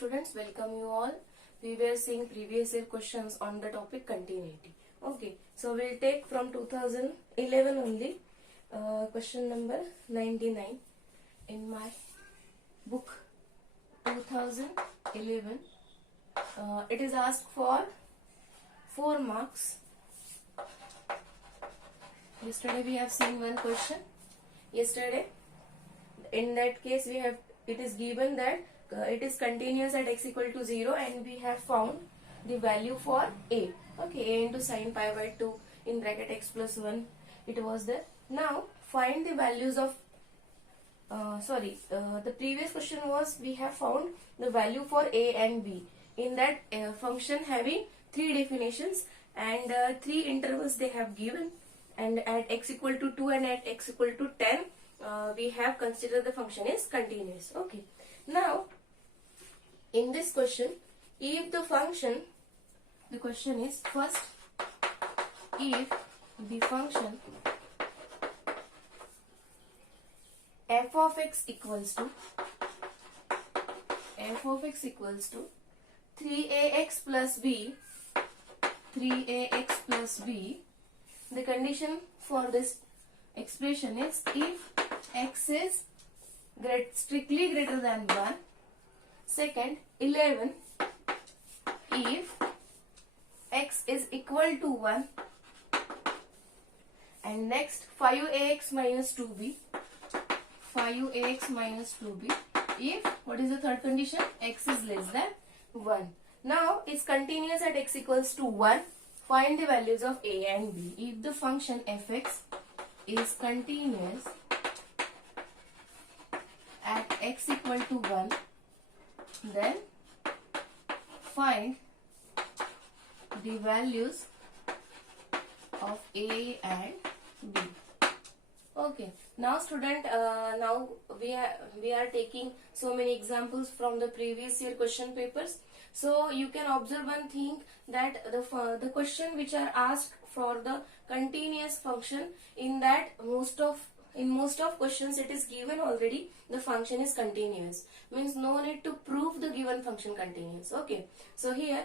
students, welcome you all. We were seeing previous year questions on the topic continuity. Okay, so we'll take from 2011 only, question number 99 in my book 2011. It is asked for 4 marks. Yesterday we have seen one question. Yesterday, in that case, it is given that it is continuous at x equal to 0, and we have found the value for a. Okay, a into sin pi by 2 in bracket x plus 1. It was there. Now find the values of. The previous question was we have found the value for a and b in that function having 3 definitions and 3 intervals they have given, and at x equal to 2 and at x equal to 10 we have considered the function is continuous. Okay, now in this question, if the function, the question is first, if the function f of x equals to 3ax plus b, the condition for this expression is if x is strictly greater than 1. Second, 11, if x is equal to 1. And next, 5ax minus 2b, if, what is the third condition? X is less than 1. Now, it's continuous at x equals to 1. Find the values of a and b. If the function fx is continuous at x equal to 1, then find the values of a and b. Okay, now student, now we are taking so many examples from the previous year question papers. So you can observe one thing, that the question which are asked for the continuous function, in that in most of questions it is given already the function is continuous, means no need to prove the given function continuous. Okay, so here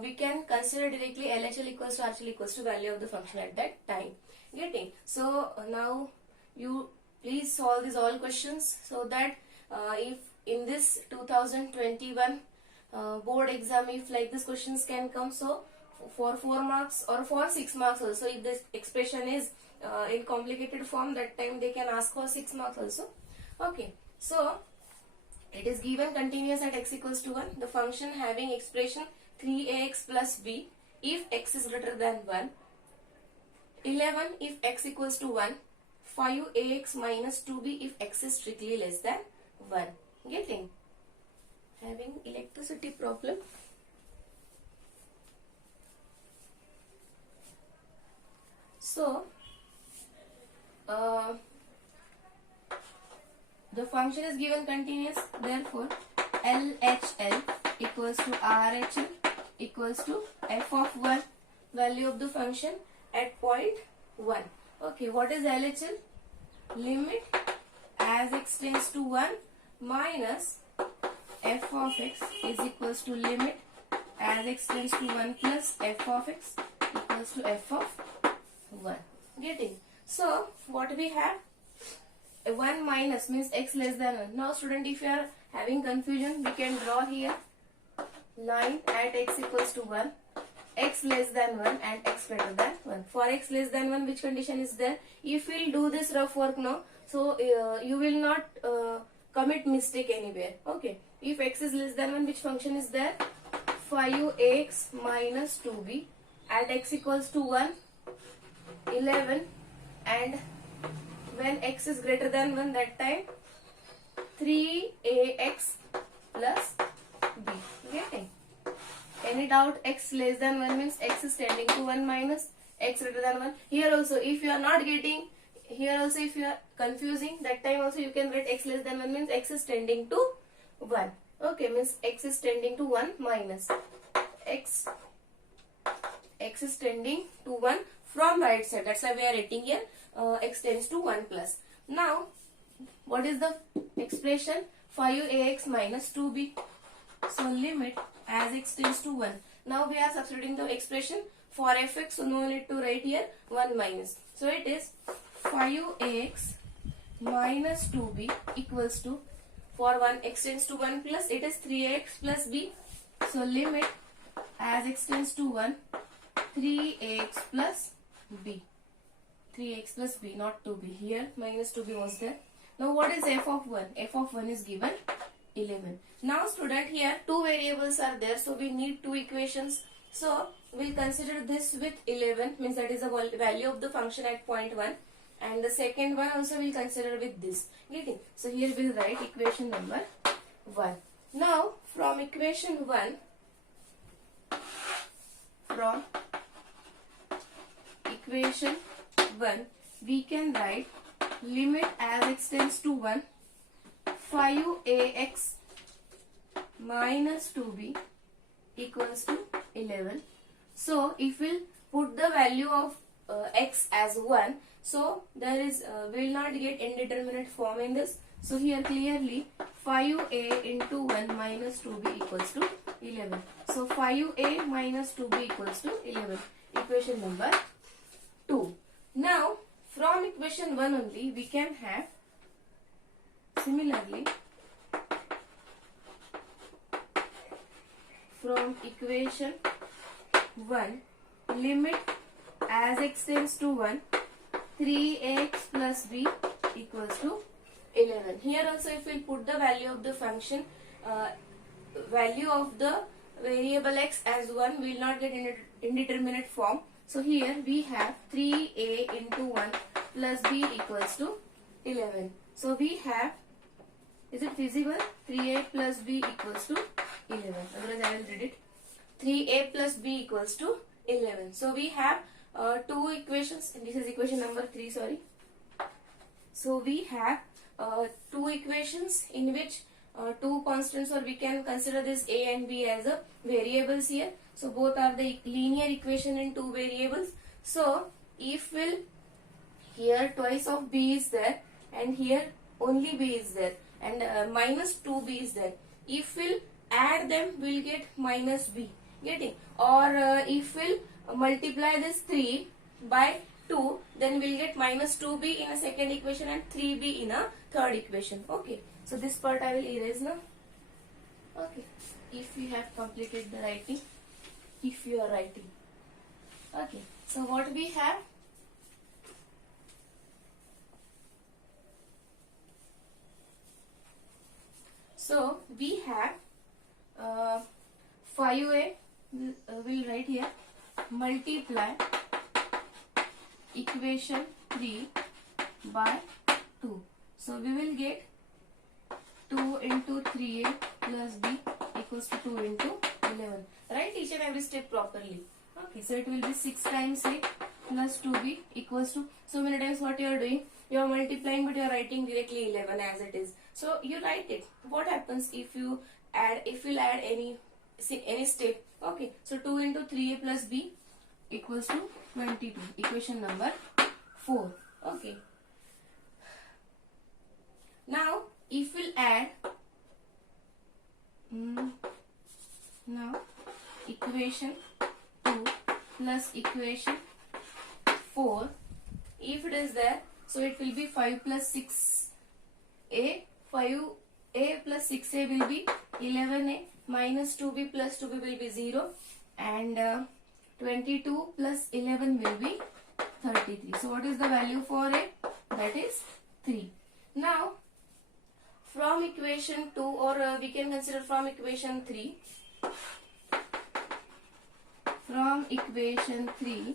we can consider directly LHL equals to RHL equals to value of the function at that time. Getting? So now you please solve these all questions, so that if in this 2021 board exam, if like this questions can come, so for 4 marks or for 6 marks also, if this expression is in complicated form, that time they can ask for 6 marks also. Okay, so it is given continuous at x equals to 1, the function having expression 3ax plus b if x is greater than 1, 11 if x equals to 1, 5ax minus 2b if x is strictly less than 1. Getting? Having electricity problem. So the function is given continuous, therefore LHL equals to RHL equals to f of 1, value of the function at point 1. Okay, what is LHL? Limit as x tends to 1 minus f of x is equals to limit as x tends to 1 plus f of x equals to f of 1. Getting? So what we have? 1 minus means x less than 1. Now student, if you are having confusion, we can draw here line at x equals to 1, x less than 1 and x greater than 1. For x less than 1, which condition is there? If we will do this rough work now, so you will not commit mistake anywhere. Okay, if x is less than 1, which function is there? 5ax minus 2b at x equals to 1, 11, and when x is greater than 1, that time 3ax plus b. Getting? Any doubt? X less than 1 means x is tending to 1 minus x greater than 1. Here also, if you are not getting, here also if you are confusing, that time also you can write x less than 1 means x is tending to 1. Okay, means x is tending to 1 minus x is tending to 1 from right side. That's why we are writing here x tends to 1 plus. Now, what is the expression? 5ax minus 2b. So limit as x tends to 1. Now we are substituting the expression for fx, so no need to write here 1 minus. So it is 5ax minus 2b equals to, for 1 x tends to 1 plus, it is 3ax plus b. So limit as x tends to 1, 3ax plus b. 3x plus b, not 2b. Here minus 2b was there. Now what is f of 1? F of 1 is given 11. Now student, here two variables are there, so we need two equations. So we'll consider this with 11, means that is the value of the function at point 1, and the second one also we'll consider with this. Getting? So here we'll write equation number 1. Now from equation 1, we can write limit as x tends to 1, 5ax minus 2b equals to 11. So if we'll put the value of x as 1, so there is will not get indeterminate form in this. So here clearly 5a into 1 minus 2b equals to 11. So 5a minus 2b equals to 11. Equation number 2. Now from equation 1 only we can have similarly from equation 1 limit as x tends to 1, 3ax plus b equals to 11. Here also if we put the value of the function, value of the variable x as 1 will not get indeterminate form. So here we have 3a into 1 plus b equals to 11. So we have, is it feasible? 3a plus b equals to 11. Otherwise I will read it. 3a plus b equals to 11. So we have two equations. This is equation number 3, sorry. So we have two equations in which two constants, or we can consider this a and b as a variables here. So both are the linear equation in two variables. So if we'll, here twice of b is there and here only b is there, and minus 2b is there. If we'll add them, we'll get minus b. Getting? Or if we'll multiply this 3 by 2, then we'll get minus 2b in a second equation and 3b in a third equation. Okay. So this part I will erase now. Okay. If you have completed the writing, if you are writing. Okay. So what we have? So we have 5a, we'll write here, multiply equation 3 by 2. So we will get 2 into 3a plus b equals to 2 into 11. Write each and every step properly. Okay, so it will be 6 times a plus 2b equals to, so many times what you are doing, you are multiplying but you are writing directly 11 as it is. So you write it. What happens if you add, any step? Okay, so 2 into 3a plus b equals to 22. Equation number 4. Okay. Now if we'll add, now equation 2 plus equation 4, if it is there, so it will be 5 plus 6a, 5a plus 6a will be 11a, minus 2b plus 2b will be 0, and 22 plus 11 will be 33. So what is the value for a? That is 3. Now from equation 2, or we can consider from equation 3. From equation 3,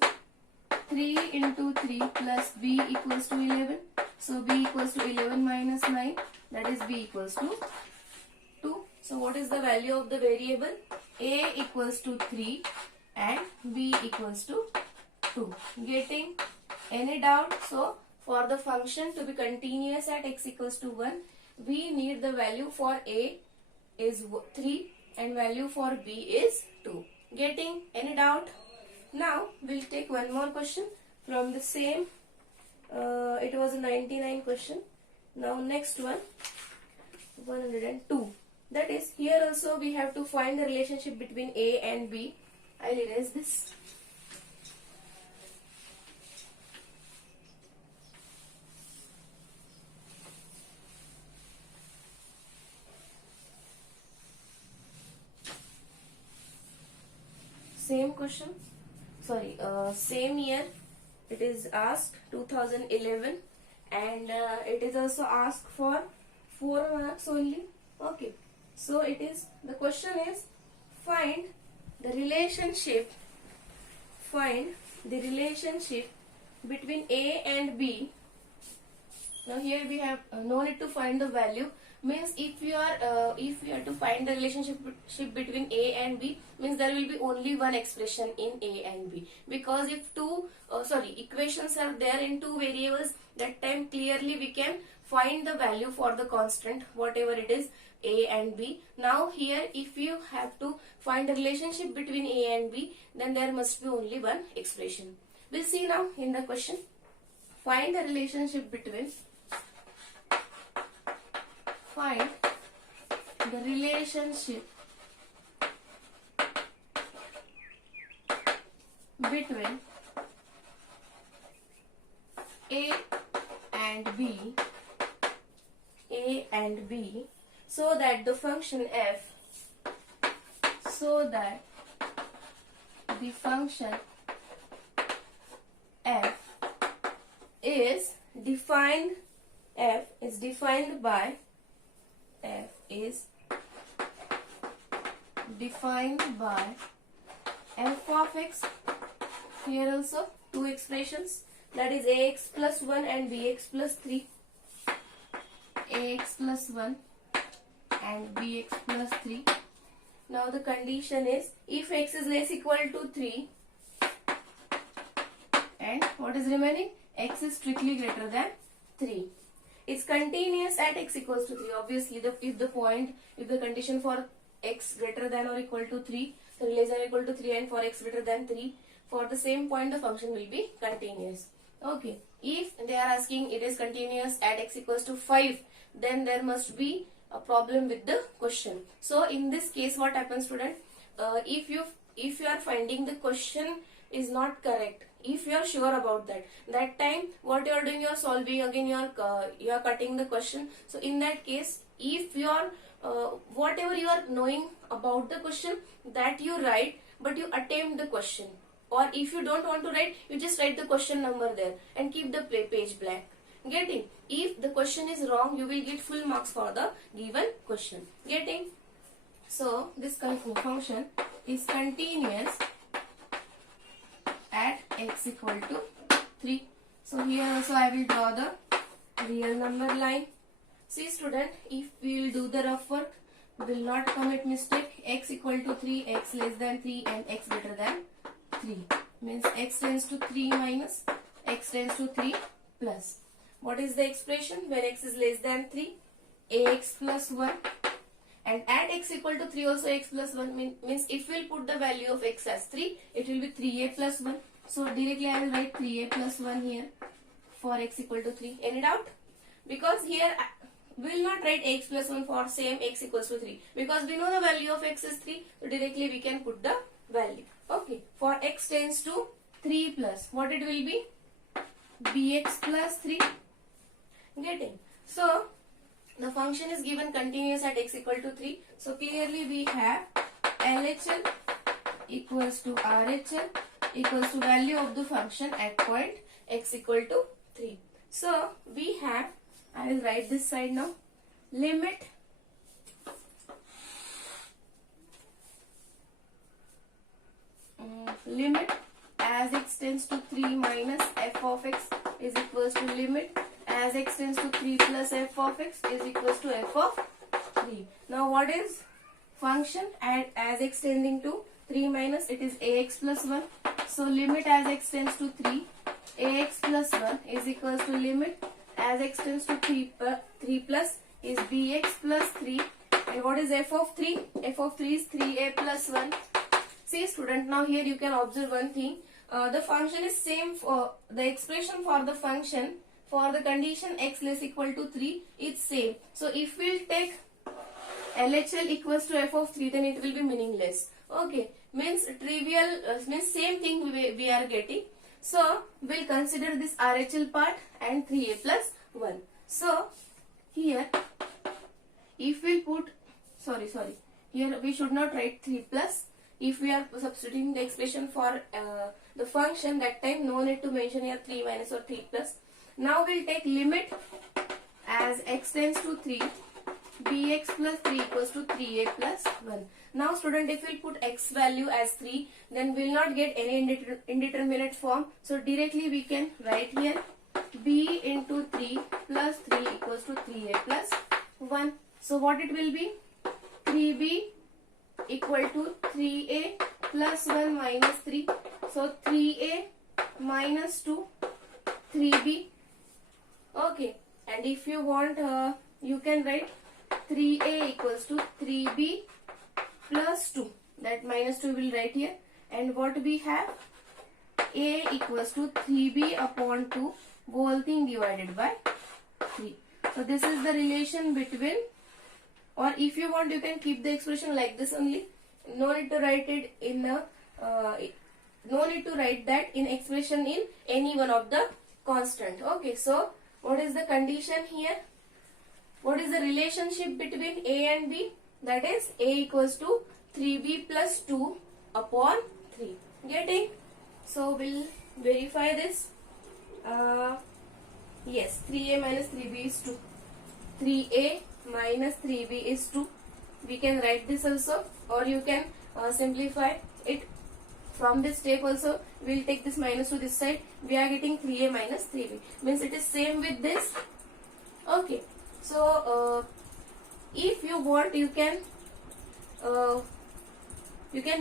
3 into 3 plus b equals to 11. So b equals to 11 minus 9, that is b equals to 2. So what is the value of the variable? A equals to 3 and b equals to 2. Getting? Any doubt? So for the function to be continuous at x equals to 1, we need the value for a is 3 and value for b is 2. Getting? Any doubt? Now we'll take one more question from the same, it was a 99 question. Now next one, 102. That is, here also we have to find the relationship between A and B. I'll erase this. Same question, sorry, same year it is asked, 2011, and it is also asked for 4 marks only. Okay, so it is, the question is find the relationship between A and B. Now here we have no need to find the value, means if you are to find the relationship between A and B, means there will be only one expression in A and B, because if equations are there in two variables, that time clearly we can find the value for the constant whatever it is, A and B. Now here if you have to find the relationship between A and B, then there must be only one expression. We'll see now in the question. Find the relationship between A and B so that the function f is defined by f of x. Here also two expressions, that is ax plus 1 and bx plus 3. Ax plus 1 and bx plus 3. Now the condition is if x is less equal to 3 and what is remaining, x is strictly greater than 3. It's continuous at x equals to 3. Obviously if the condition for x greater than or equal to 3, so less than or equal to 3, and for x greater than 3, for the same point the function will be continuous. Okay, if they are asking it is continuous at x equals to 5, then there must be a problem with the question. So in this case what happens, student, if you are finding the question is not correct, if you are sure about that time what you are doing, you are solving again, you are cutting the question. So in that case, if you are whatever you are knowing about the question, that you write, but you attempt the question, or if you don't want to write, you just write the question number there and keep the page blank. Getting? If the question is wrong, you will get full marks for the given question. Getting? So this function is continuous at x equal to 3. So here also I will draw the real number line. See student, if we will do the rough work, we will not commit mistake. X equal to 3, x less than 3 and x greater than 3. Means x tends to 3 minus x tends to 3 plus. What is the expression where x is less than 3? Ax plus 1. And at x equal to 3 also x plus 1 means if we will put the value of x as 3, it will be 3a plus 1. So directly I will write 3a plus 1 here for x equal to 3. Any doubt? Because here we will not write x plus 1 for same x equals to 3. Because we know the value of x is 3. So directly we can put the value. Okay. For x tends to 3 plus, what it will be? Bx plus 3. Getting? So the function is given continuous at x equal to 3. So clearly we have LHL equals to RHL equals to value of the function at point x equal to 3. So we have, I will write this side now, limit as x tends to 3 minus f of x is equals to limit as x tends to 3 plus f of x is equals to f of 3. Now what is function at as x tending to 3 minus, it is ax plus 1. So limit as x tends to 3, ax plus 1 is equals to limit as x tends to 3 plus is bx plus 3. And what is f of 3? F of 3 is 3a plus 1. See student, now here you can observe one thing. The function is same for the expression for the function for the condition x less equal to 3 is same. So if we will take LHL equals to f of 3, then it will be meaningless. Okay, means trivial, means same thing we are getting. So we'll consider this RHL part and 3a plus 1. So here if we'll put, sorry, here we should not write 3 plus. If we are substituting the expression for the function, that time no need to mention here 3 minus or 3 plus. Now we'll take limit as x tends to 3, bx plus 3 equals to 3a plus 1. Now student, if we'll put x value as 3, then we'll not get any indeterminate form. So directly we can write here b into 3 plus 3 equals to 3a plus 1. So what it will be? 3b equal to 3a plus 1 minus 3. So 3a minus 2, 3b. Okay, and if you want, you can write 3a equals to 3b plus 2. That minus 2 will write here. And what we have? A equals to 3b upon 2 whole thing divided by 3. So this is the relation between, or if you want, you can keep the expression like this only. No need to write it in a, no need to write that in expression in any one of the constant. Okay, so what is the condition here? What is the relationship between A and B? That is A equals to 3b plus 2 upon 3. Getting? So we'll verify this. Yes, 3a minus 3b is 2. 3a minus 3b is 2. We can write this also, or you can simplify it from this step also. We'll take this minus to this side. We are getting 3a minus 3b. Means it is same with this. Okay. So if you want, you can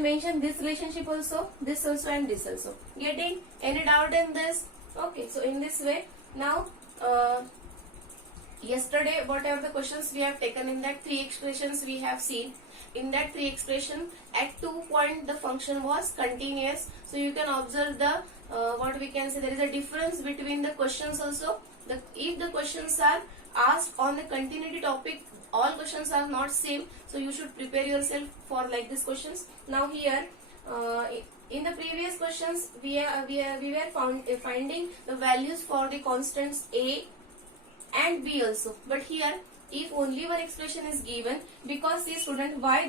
mention this relationship also, this also, and this also. Getting? Any doubt in this? Okay. So in this way, now yesterday whatever the questions we have taken, in that 3 expressions we have seen. In that 3 expression, at 2 point the function was continuous. So you can observe the what we can say, there is a difference between the questions also. If the questions are asked on the continuity topic, all questions are not same. So you should prepare yourself for like these questions. Now here in the previous questions we were finding the values for the constants A and B also. But here, if only one expression is given, because see student, why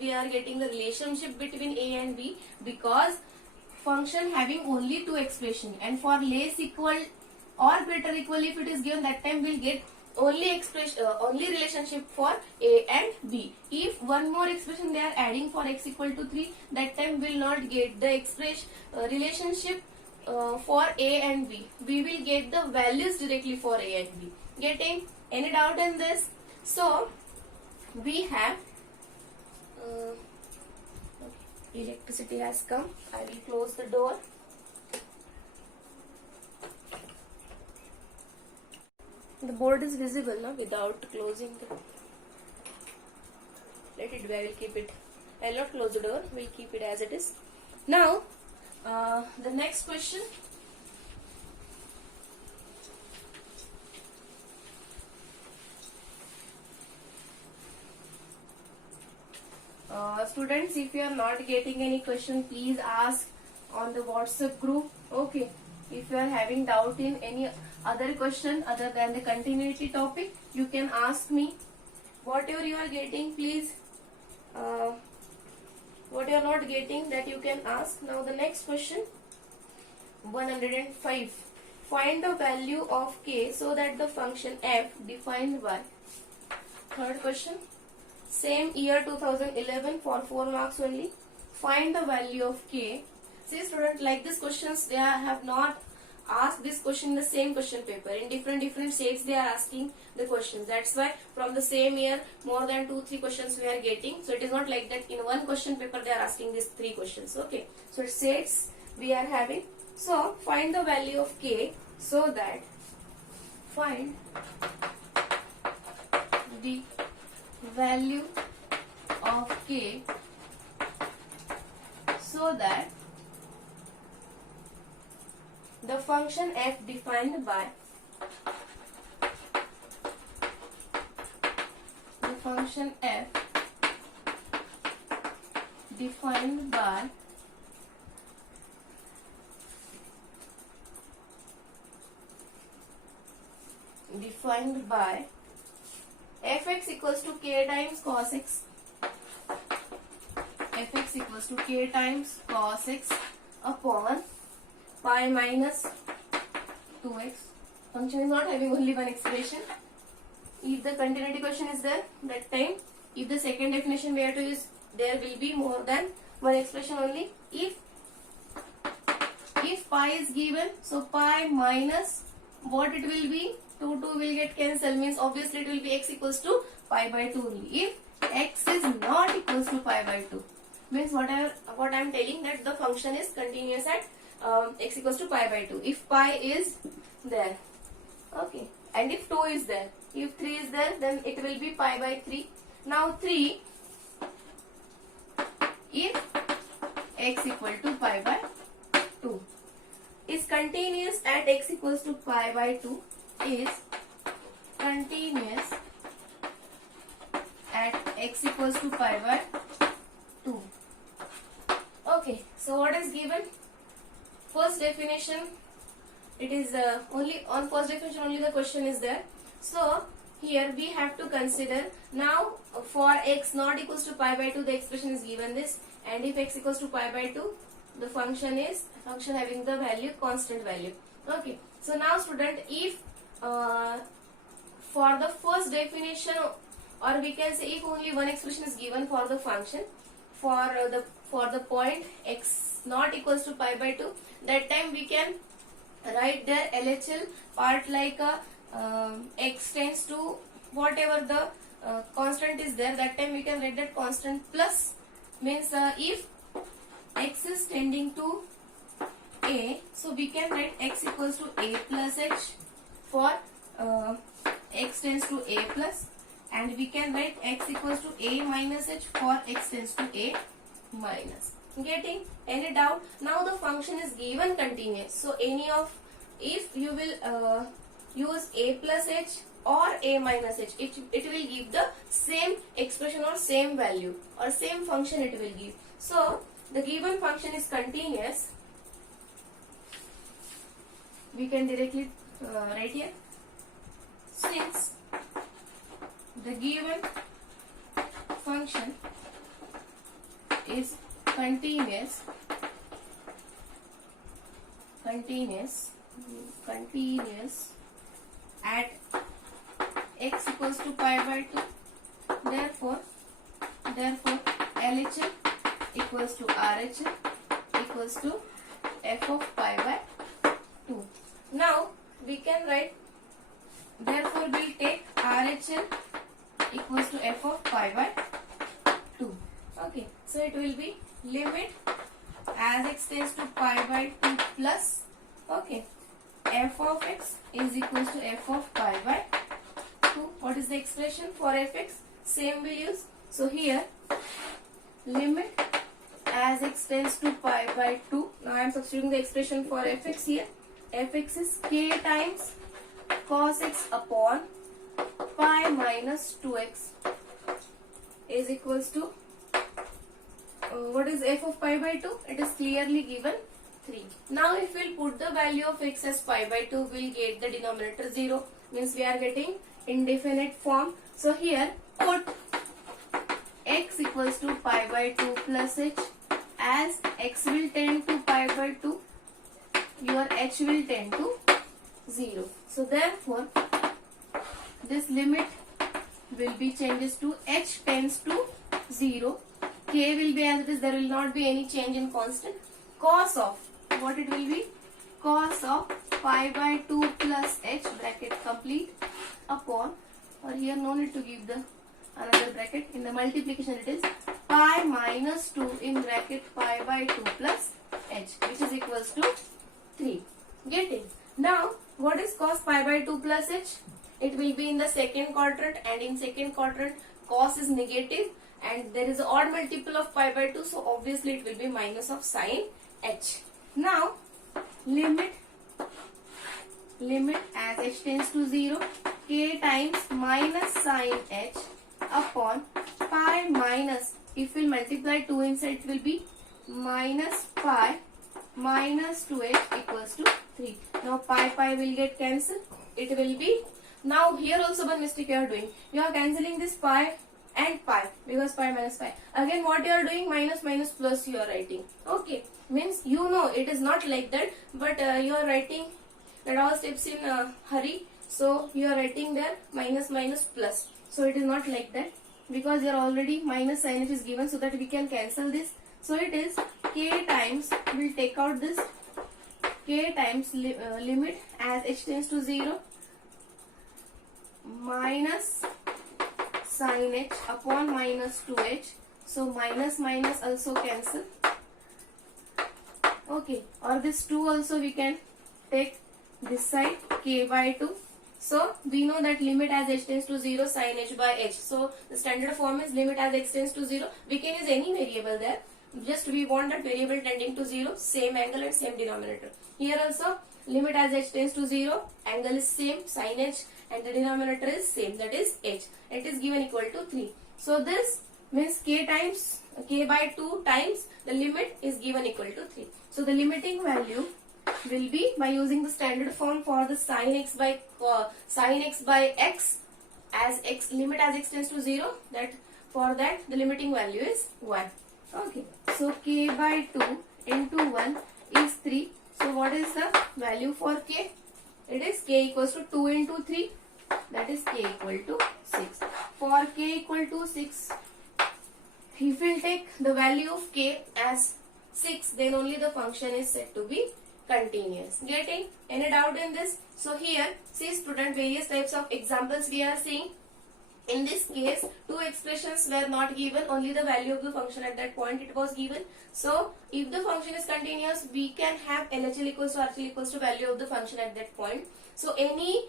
we are getting the relationship between A and B? Because function having only 2 expression, and for less equal or greater equal, if it is given, that time we'll get only expression, only relationship for A and B. If one more expression they are adding for x equal to 3, that time we'll not get the expression relationship for A and B. We will get the values directly for A and B. Getting? Any doubt in this? So we have electricity has come. I will close the door. The board is visible now without closing the. Let it be. I will keep it. I will not close the door. We will keep it as it is. Now, the next question. Students, if you are not getting any question, please ask on the WhatsApp group. Okay. If you are having doubt in any other question other than the continuity topic, you can ask me. Whatever you are getting, please. What you are not getting, that you can ask. Now the next question, 105. Find the value of k so that the function f defined by. Third question. Same year 2011 for 4 marks only. Find the value of k. See student, like these questions, they have not asked this question in the same question paper. In different states they are asking the questions. That's why from the same year more than 2-3 questions we are getting. So it is not like that in one question paper they are asking these 3 questions. Okay. So it says we are having. So find the value of k so that find the value of k so that the function f defined by function f defined by fx equals to k times cos x, fx equals to k times cos x upon pi minus 2x. Function is not having only one expression. If the continuity question is there, that time if the second definition we have to use, there will be more than one expression only. If pi is given, so pi minus what it will be, 2 will get cancelled, means obviously it will be x equals to pi by 2 only. If x is not equals to pi by 2, means what I am telling, that the function is continuous at x equals to pi by 2. If pi is there, okay, and if 2 is there, if 3 is there, then it will be pi by 3. Now 3, if x equal to pi by 2 is continuous at x equals to pi by 2, is continuous at x equals to pi by 2. Okay, so what is given? First definition, it is only on first definition only the question is there. So here we have to consider, now for x not equals to pi by 2, the expression is given this, and if x equals to pi by 2, the function is having the value constant value. Okay, so now student, if for the first definition, or we can say if only one expression is given for the function, for the point x not equals to pi by 2, that time we can write their LHL part like x tends to whatever the constant is there, that time we can write that constant plus, means if x is tending to a, so we can write x equals to a plus h for x tends to a plus, and we can write x equals to a minus h for x tends to a minus. Getting any doubt? Now the function is given continuous, so any of, if you will use a plus h or a minus h, it will give the same expression or same value or same function it will give. So the given function is continuous, we can directly write here, since the given function is continuous at x equals to pi by 2, therefore LHL equals to RHL equals to f of pi by 2. Now we can write, therefore we'll take RHL equals to f of pi by 2. Okay, so it will be limit as x tends to pi by 2 plus, okay, f of x is equals to f of pi by 2. What is the expression for fx? Same we use. So here limit as x tends to pi by 2. Now I am substituting the expression for fx here. Fx is k times cos x upon pi minus 2x is equals to what is f of pi by 2? It is clearly given 3. Now if we will put the value of x as pi by 2, we will get the denominator 0, means we are getting indefinite form. So here put x equals to pi by 2 plus h, as x will tend to pi by 2, your h will tend to 0. So therefore this limit will be changes to h tends to 0, k will be as it is, there will not be any change in constant, cos of, what it will be, cos of pi by 2 plus h bracket complete upon, or here no need to give the another bracket, in the multiplication it is pi minus 2 in bracket pi by 2 plus h, which is equals to 3. Getting? Now what is cos pi by 2 plus h? It will be in the second quadrant, and in second quadrant cos is negative and there is an odd multiple of pi by 2, so obviously it will be minus of sin h. Now limit as h tends to 0, k times minus sin h upon pi minus, if we multiply 2 inside, it will be minus pi minus 2h equals to 3. Now pi will get cancelled. It will be, now here also one mistake you are doing. You are cancelling this pi and pi because pi minus pi. Again what you are doing, minus minus plus you are writing. Okay, means you know it is not like that, but you are writing that all steps in hurry. So you are writing there minus minus plus. So it is not like that because there already minus sign is given, so that we can cancel this. So it is k times, we will take out this k times limit as h tends to 0 minus sin h upon minus 2h. So minus minus also cancel. Okay, or this 2 also we can take this side, k by 2. So we know that limit as h tends to 0 sin h by h. So the standard form is limit as x tends to 0. We can use any variable there. Just we want that variable tending to 0, same angle and same denominator. Here also limit as h tends to 0, angle is same, sin h, and the denominator is same, that is h. It is given equal to 3. So this means k by 2 times the limit is given equal to 3. So the limiting value will be, by using the standard form for the sin x by x, as x limit as x tends to 0, that for that the limiting value is 1. Okay, so k by 2 into 1 is 3. So what is the value for k? It is k equals to 2 into 3, that is k equal to 6. For k equal to 6, if we will take the value of k as 6, then only the function is said to be continuous. Getting any doubt in this? So here, see student, various types of examples we are seeing. In this case, two expressions were not given, only the value of the function at that point it was given. So if the function is continuous, we can have LHL equals to RHL equals to value of the function at that point. So any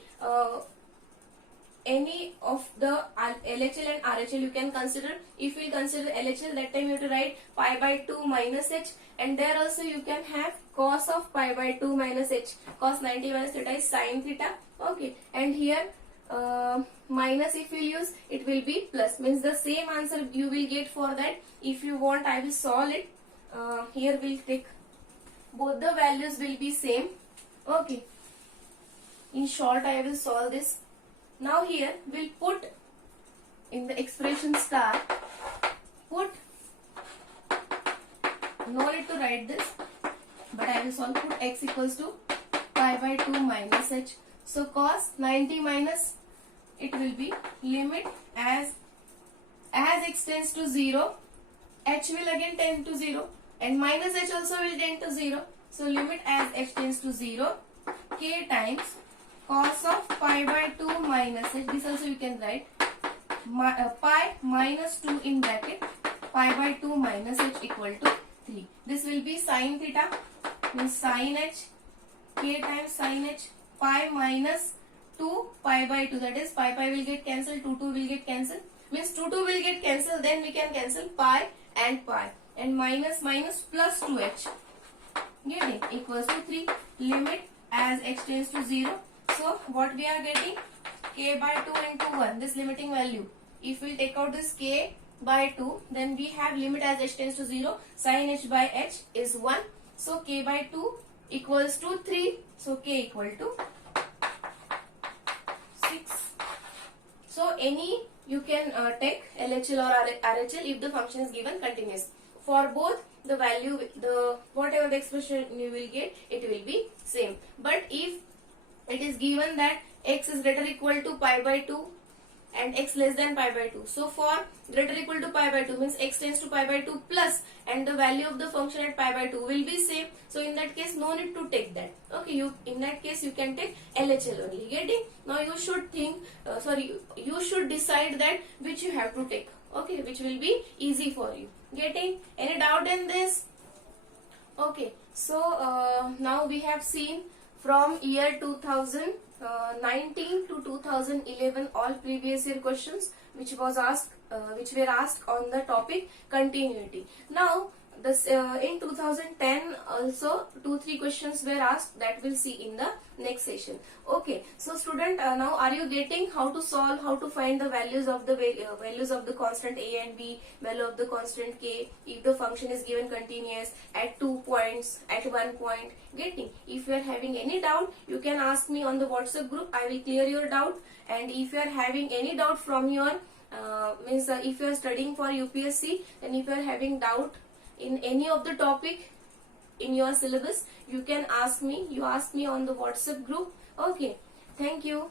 of the LHL and RHL you can consider. If we consider LHL, that time you have to write pi by 2 minus h, and there also you can have cos of pi by 2 minus h. Cos 90 minus theta is sin theta. Okay, and here minus if we use, it will be plus, means the same answer you will get for that. If you want, I will solve it. Here we'll take, both the values will be same. Okay, in short I will solve this. Now here we'll put in the expression star, put, no need to write this, but I will solve. Put x equals to pi by 2 minus h. So cos 90 minus, it will be limit as x tends to 0, h will again tend to 0, and minus h also will tend to 0. So limit as h tends to 0, k times cos of pi by 2 minus h. This also you can write pi minus 2 in bracket, pi by 2 minus h equal to 3. This will be sin theta, means sin h, k times sin h, pi minus 2 pi by 2, that is pi will get cancelled, 2 will get cancelled, means 2 will get cancelled, then we can cancel pi, and minus minus plus 2h, getting equals to 3. Limit as x tends to 0. So what we are getting, k by 2 into 1, this limiting value. If we take out this k by 2, then we have limit as h tends to 0, sin h by h is 1. So k by 2 equals to 3. So k equal to 6. So any you can take LHL or RHL if the function is given continuous. For both the value, the whatever the expression you will get, it will be same. But if it is given that x is greater equal to pi by 2 and x less than pi by 2. So for greater equal to pi by 2 means x tends to pi by 2 plus, and the value of the function at pi by 2 will be same. So in that case, no need to take that. Okay, in that case you can take LHL only. Getting? Now you should think, you should decide that which you have to take. Okay, which will be easy for you. Getting? Any doubt in this? Okay, so now we have seen from year 2019 to 2011 all previous year questions which were asked on the topic continuity. Now this in 2010 also 2-3 questions were asked, that we'll see in the next session. Okay, so student, now are you getting how to solve, how to find the values of the values of the constant a and b, value of the constant k, if the function is given continuous at 2 points, at 1 point? Getting? If you are having any doubt, you can ask me on the WhatsApp group. I will clear your doubt. And if you are having any doubt from your if you are studying for UPSC, and if you are having doubt in any of the topic in your syllabus, you can ask me. You ask me on the WhatsApp group. Okay, thank you.